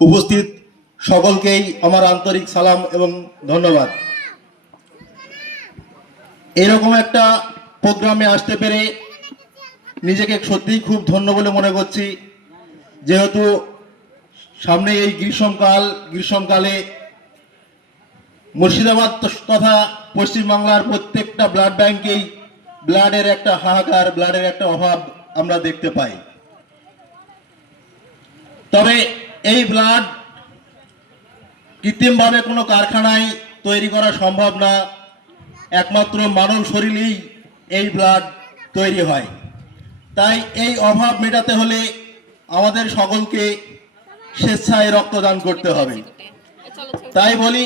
উপস্থিত সকলকেই আমার আন্তরিক সালাম এবং ধন্যবাদ। এরকম একটা প্রোগ্রামে আসতে পেরে নিজেকে সত্যিই খুব ধন্য বলে মনে করছি, যেহেতু সামনে এই গ্রীষ্মকালে মুর্শিদাবাদ তথা পশ্চিমবাংলার প্রত্যেকটা ব্লাড ব্যাংকেই ব্লাডের একটা হাহাকার, ব্লাডের একটা অভাব আমরা দেখতে পাই। তবে এই ব্লাড কৃত্রিমভাবে কোনো কারখানায় তৈরি করা সম্ভব না, একমাত্র মানব শরীরেই এই ব্লাড তৈরি হয়। তাই এই অভাব মেটাতে হলে আমাদের সকলকে স্বেচ্ছায় রক্তদান করতে হবে। তাই বলি,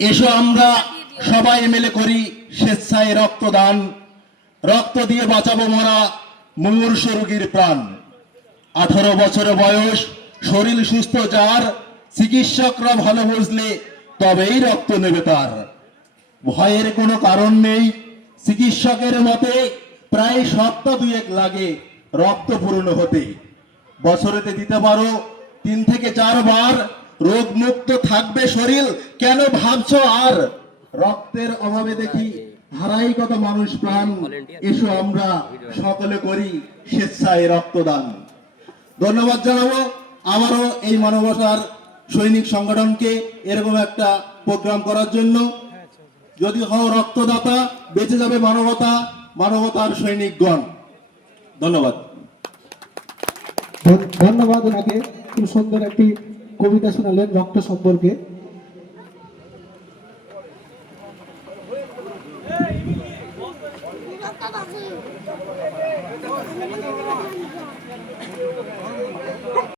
এসো আমরা সবাই মিলে করি স্বেচ্ছায় রক্তদান, রক্ত দিয়ে বাঁচাবো মরা মুমূর্ষ রোগীর প্রাণ। 18 বছর বয়স, শরীর সুস্থ যার, চিকিৎসকরা ভালো বুঝলে তবেই রক্ত নেবে তার। ভয়ের কোনো কারণ নেই, চিকিৎসকের মতে প্রায় সপ্তাহ 2-1 লাগে রক্ত পূর্ণ হতে। বছরেতে দিতে পারো 3 থেকে 4 বার, রোগ মুক্ত থাকবে শরীর, কেন ভাবছো আর? রক্তের অভাবে দেখি হারাই কত মানুষ প্রাণ, এসো আমরা সকলে করি স্বেচ্ছায় রক্তদান। ধন্যবাদ জানাবো আবারও এই মানবতার সৈনিক সংগঠনকে এরকম একটা প্রোগ্রাম করার জন্য। যদি হও রক্তদাতা, বেঁচে যাবে মানবতা, মানবতার সৈনিকগণ। ধন্যবাদ। ধন্যবাদ ওনাকে, খুব সুন্দর একটি কবিতা শোনালেন রক্ত সম্পর্কে।